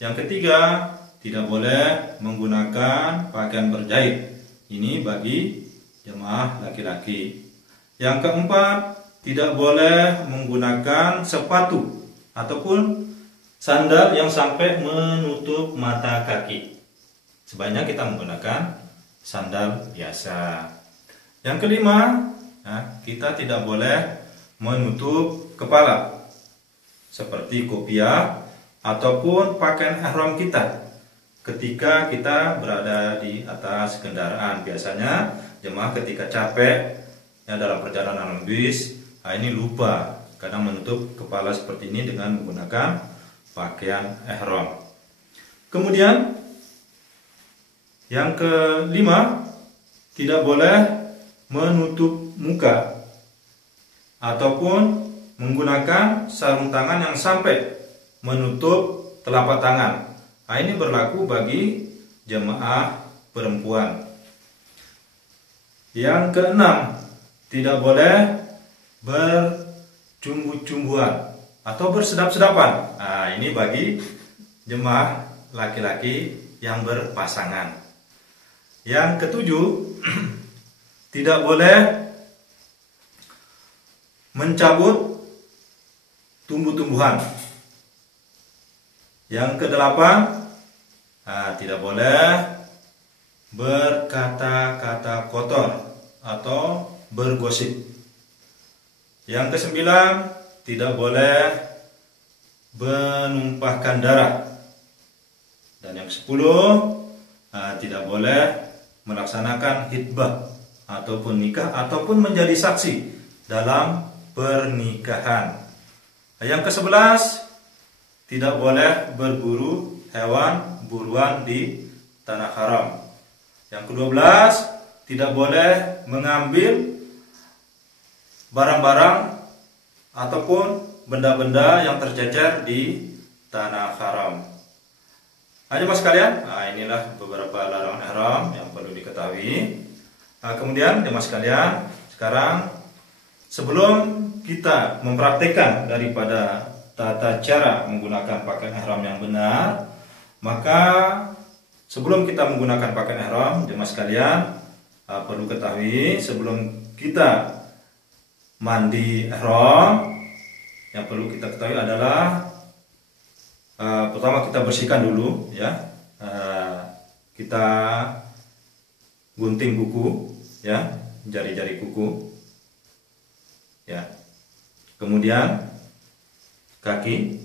Yang ketiga, tidak boleh menggunakan pakaian berjahit. Ini bagi jemaah laki-laki. Yang keempat, tidak boleh menggunakan sepatu ataupun sandal yang sampai menutup mata kaki. Sebaiknya kita menggunakan sandal biasa. Yang kelima, kita tidak boleh menutup kepala seperti kopiah ataupun pakaian ihram kita ketika kita berada di atas kendaraan. Biasanya jemaah ketika capek dalam perjalanan bis, ini lupa kadang menutup kepala seperti ini dengan menggunakan pakaian ihram. Kemudian yang kelima, tidak boleh menutup muka ataupun menggunakan sarung tangan yang sampai menutup telapak tangan. Ini berlaku bagi jemaah perempuan. Yang keenam, tidak boleh bercumbu-cumbuan atau bersedap-sedapan. Ini bagi jemaah laki-laki yang berpasangan. Yang ketujuh, tidak boleh mencabut tumbuh-tumbuhan. Yang kedelapan, tidak boleh berkata-kata kotor atau bergosip. Yang kesembilan, tidak boleh menumpahkan darah. Dan yang kesepuluh, tidak boleh melaksanakan khitbah ataupun nikah ataupun menjadi saksi dalam pernikahan. Yang kesebelas, tidak boleh berburu hewan buruan di tanah haram. Yang ke-12, tidak boleh mengambil barang-barang ataupun benda-benda yang tercecer di tanah haram. Jemaah sekalian, inilah beberapa larangan ihram yang perlu diketahui. Kemudian jemaah sekalian, sekarang sebelum kita mempraktikkan daripada tata cara menggunakan pakaian ihram yang benar, maka sebelum kita menggunakan pakaian ihram, jemaah sekalian perlu ketahui sebelum kita mandi ihram, yang perlu kita ketahui adalah pertama kita bersihkan dulu, ya. Kita gunting kuku, ya, jari-jari kuku, ya. Kemudian kaki,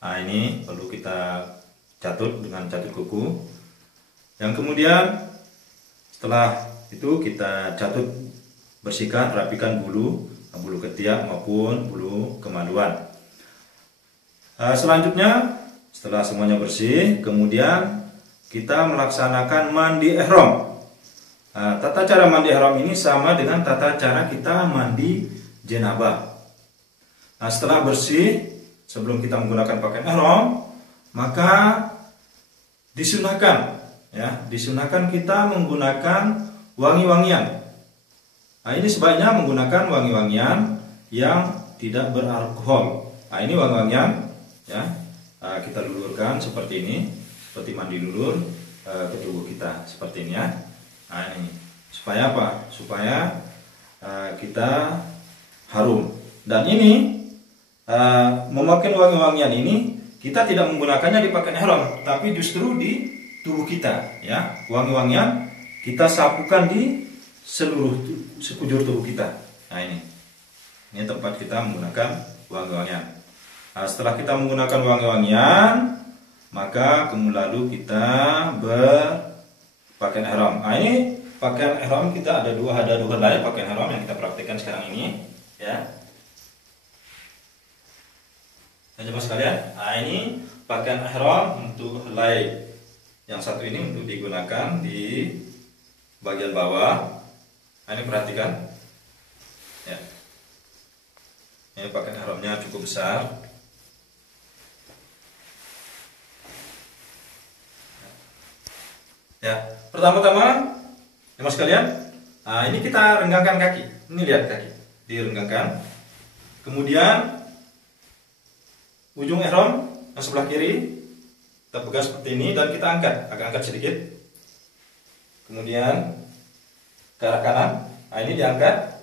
ini perlu kita catut dengan catut kuku. Yang kemudian setelah itu kita catut, bersihkan, rapikan bulu ketiak maupun bulu kemaluan. Selanjutnya, setelah semuanya bersih, kemudian kita melaksanakan mandi ihram. Tata cara mandi ihram ini sama dengan tata cara kita mandi jenabah. Setelah bersih, sebelum kita menggunakan pakaian ihram, maka disunahkan kita menggunakan wangi-wangian. Ini sebaiknya menggunakan wangi-wangian yang tidak beralkohol. Ini wangi-wangian, ya, kita lulurkan seperti ini, seperti mandi lulur ke tubuh kita seperti ini, ya. Ini supaya apa? Supaya kita harum. Dan ini memakai wangi-wangian ini kita tidak menggunakannya di pakaian ihram, tapi justru di tubuh kita, ya. Wangi-wangian kita sapukan di seluruh sekujur tubuh kita. Ini tempat kita menggunakan wangi-wangian. Setelah kita menggunakan wangi-wangian, maka lalu kita berpakaian ihram. Ini pakaian ihram kita ada dua helai pakaian ihram yang kita praktikkan sekarang ini, ya. Jemaah sekalian, ini pakaian ihram untuk helai. Yang satu ini untuk digunakan di bagian bawah. Ini perhatikan, ya. Ini pakaian ihramnya cukup besar. Ya, pertama-tama, jemaah sekalian, ini kita renggangkan kaki. Ini lihat kaki, direnggangkan. Kemudian ujung ihram yang sebelah kiri kita pegang seperti ini dan kita angkat, agak angkat sedikit. Kemudian ke arah kanan. Nah, ini diangkat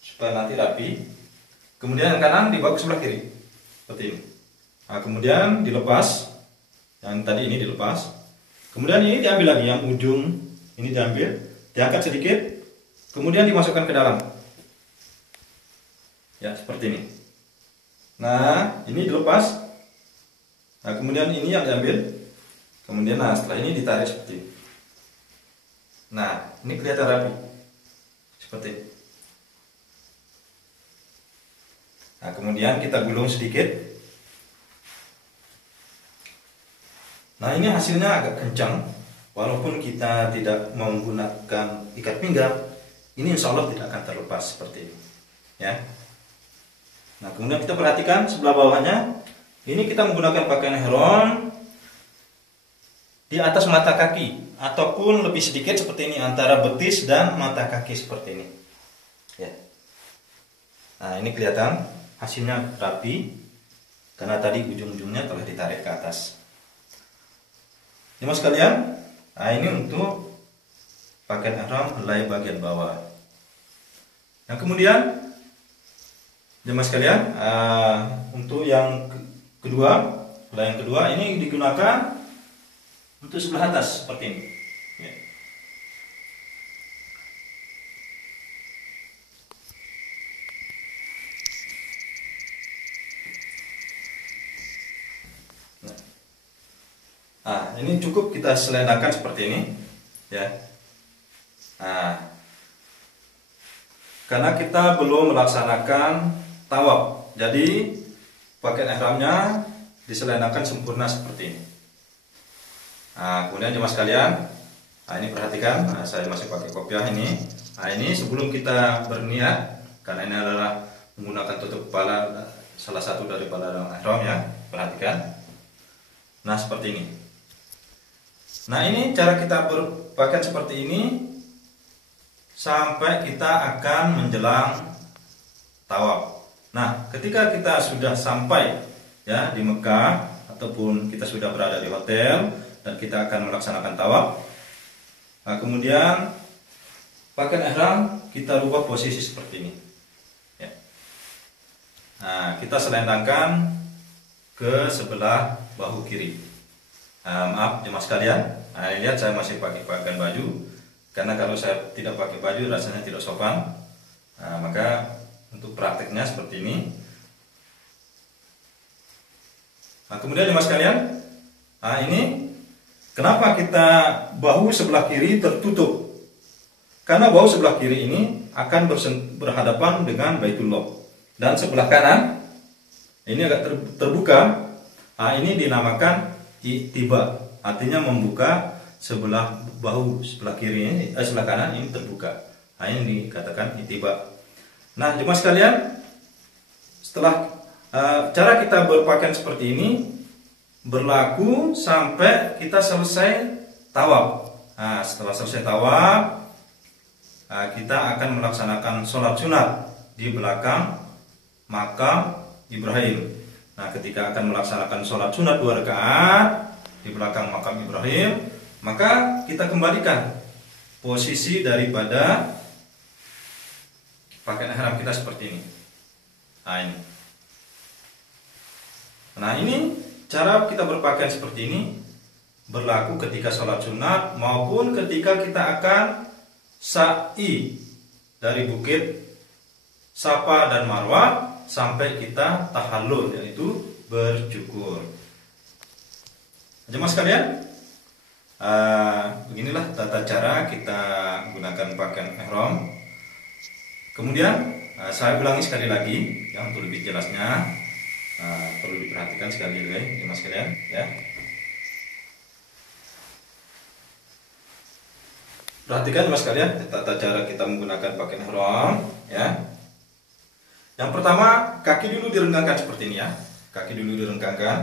supaya nanti rapi. Kemudian yang kanan dibawa ke sebelah kiri seperti ini. Nah, kemudian dilepas. Yang tadi ini dilepas. Kemudian ini diambil lagi, yang ujung ini diambil, diangkat sedikit, kemudian dimasukkan ke dalam. Ya, seperti ini. Nah, ini dilepas. Nah, kemudian ini yang diambil. Kemudian setelah ini ditarik seperti ini. Nah, ini kelihatan rapi. Seperti ini. Nah, kemudian kita gulung sedikit. Nah, ini hasilnya agak kencang. Walaupun kita tidak menggunakan ikat pinggang, ini insya Allah tidak akan terlepas seperti ini. Ya. Nah, kemudian kita perhatikan sebelah bawahnya. Ini kita menggunakan pakaian ihram di atas mata kaki, ataupun lebih sedikit seperti ini, antara betis dan mata kaki seperti ini. Ya. Nah, ini kelihatan hasilnya rapi karena tadi ujung-ujungnya telah ditarik ke atas. Jemaah sekalian, nah ini untuk pakaian ihram helai bagian bawah. Nah, kemudian jemaah sekalian, untuk yang kedua, helai yang kedua ini digunakan untuk sebelah atas seperti ini. Ya. Nah, ini cukup kita selendangkan seperti ini, ya. Nah, karena kita belum melaksanakan tawaf, jadi pakaian ihramnya diselendangkan sempurna seperti ini. Nah, kemudian jemaah sekalian, nah ini perhatikan, nah, saya masih pakai kopiah ini. Nah, ini sebelum kita berniat, karena ini adalah menggunakan tutup kepala, salah satu dari dalam ihram ya, perhatikan. Nah, seperti ini. Nah, ini cara kita berpakaian seperti ini sampai kita akan menjelang tawaf. Nah, ketika kita sudah sampai ya di Mekah ataupun kita sudah berada di hotel dan kita akan melaksanakan tawaf, nah, kemudian pakaian ihram kita rubah posisi seperti ini. Ya. Nah, kita selendangkan ke sebelah bahu kiri. Maaf jemaah sekalian, nah, lihat saya masih pakai pakaian baju, karena kalau saya tidak pakai baju rasanya tidak sopan. Nah, maka untuk prakteknya seperti ini. Nah, kemudian jemaah sekalian, nah ini kenapa kita bahu sebelah kiri tertutup? Karena bahu sebelah kiri ini akan berhadapan dengan Baitullah, dan sebelah kanan ini agak terbuka. Nah, ini dinamakan i'tiba, artinya membuka sebelah bahu sebelah kiri ini, sebelah kanan ini terbuka. Nah, ini dikatakan i'tiba. Nah, jemaah sekalian, setelah cara kita berpakaian seperti ini berlaku sampai kita selesai tawaf. Nah, setelah selesai tawaf, kita akan melaksanakan sholat sunat di belakang makam Ibrahim. Nah, ketika akan melaksanakan sholat sunat 2 rakaat di belakang makam Ibrahim, maka kita kembalikan posisi daripada pakaian ihram kita seperti ini. Nah, ini cara kita berpakaian seperti ini berlaku ketika sholat sunat maupun ketika kita akan sa'i dari bukit Safa dan Marwah sampai kita tahallul, yaitu bercukur. Jemaah sekalian, beginilah tata cara kita menggunakan pakaian ihram. Kemudian saya ulangi sekali lagi ya, untuk lebih jelasnya, perlu diperhatikan sekali lagi jemaah sekalian ya. Perhatikan jemaah sekalian tata cara kita menggunakan pakaian ihram ya. Yang pertama, kaki dulu direnggangkan seperti ini ya. Kaki dulu direnggangkan.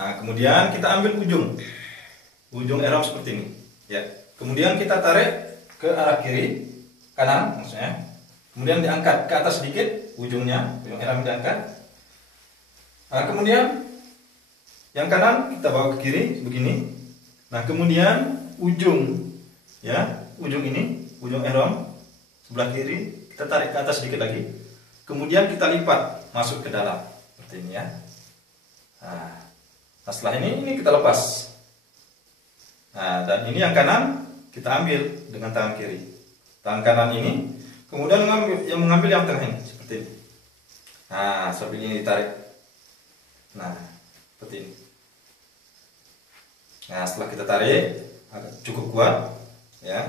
Nah, kemudian kita ambil ujung ihram seperti ini ya. Kemudian kita tarik ke arah kiri, kanan maksudnya. Kemudian diangkat ke atas sedikit ujung ihram diangkat. Nah, kemudian yang kanan kita bawa ke kiri begini. Nah, kemudian ujung ini, ujung ihram sebelah kiri kita tarik ke atas sedikit lagi. Kemudian kita lipat masuk ke dalam seperti ini ya. Nah, setelah ini kita lepas. Nah, dan ini yang kanan kita ambil dengan tangan kiri. Tangan kanan ini kemudian mengambil yang tengah ini seperti ini. Nah, seperti ini ditarik. Nah, seperti ini. Nah, setelah kita tarik cukup kuat ya.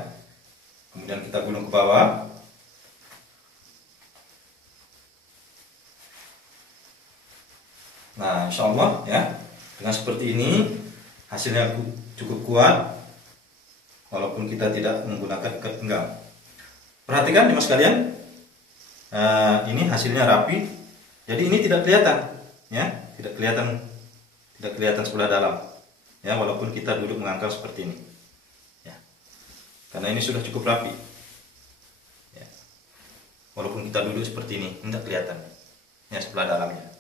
Kemudian kita gulung ke bawah. Nah, insya Allah ya, dengan seperti ini hasilnya cukup kuat walaupun kita tidak menggunakan ikat pinggang. Perhatikan nih mas kalian, ini hasilnya rapi. Jadi ini tidak kelihatan ya, tidak kelihatan sebelah dalam ya, walaupun kita duduk mengangkat seperti ini ya, karena ini sudah cukup rapi ya. Walaupun kita duduk seperti ini tidak kelihatan ya sebelah dalamnya.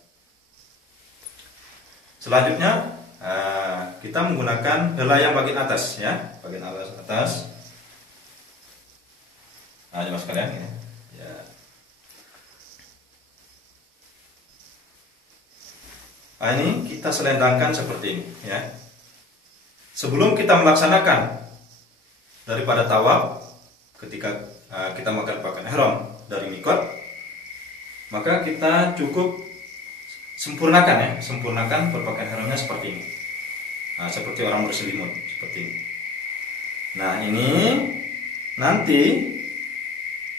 Selanjutnya kita menggunakan helai yang bagian atas ya, bagian atas. Nah, ini mas kalian ya. Nah, ini kita selendangkan seperti ini ya. Sebelum kita melaksanakan daripada tawaf, ketika kita melakukan pakaian ihram dari mikot, maka kita cukup sempurnakan berpakaian ihramnya seperti ini. Nah, seperti orang berselimut seperti ini. Nah, ini nanti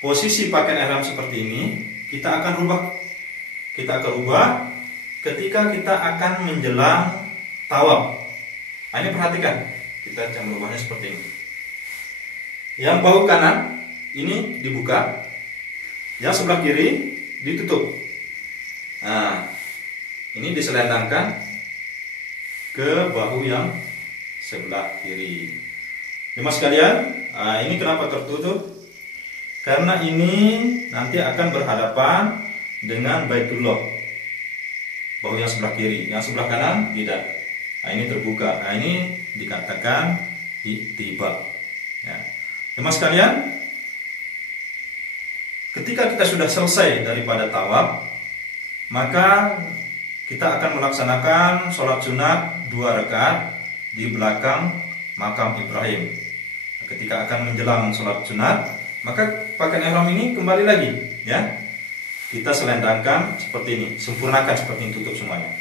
posisi pakaian ihram seperti ini kita akan rubah. Ketika kita akan menjelang tawaf. Nah, ini perhatikan, kita akan merubahnya seperti ini. Yang bahu kanan ini dibuka, yang sebelah kiri ditutup. Nah, ini diselendangkan ke bahu yang sebelah kiri. Mas sekalian, ini kenapa tertutup? Karena ini nanti akan berhadapan dengan Baitullah. Bahu yang sebelah kiri, yang sebelah kanan tidak. Nah, ini terbuka. Nah, ini dikatakan ittiba. Ya. Mas sekalian, ketika kita sudah selesai daripada tawaf, maka kita akan melaksanakan sholat sunat 2 rakaat di belakang makam Ibrahim. Ketika akan menjelang sholat sunat, maka pakaian ihram ini kembali lagi, ya. Kita selendangkan seperti ini, sempurnakan seperti ini, tutup semuanya.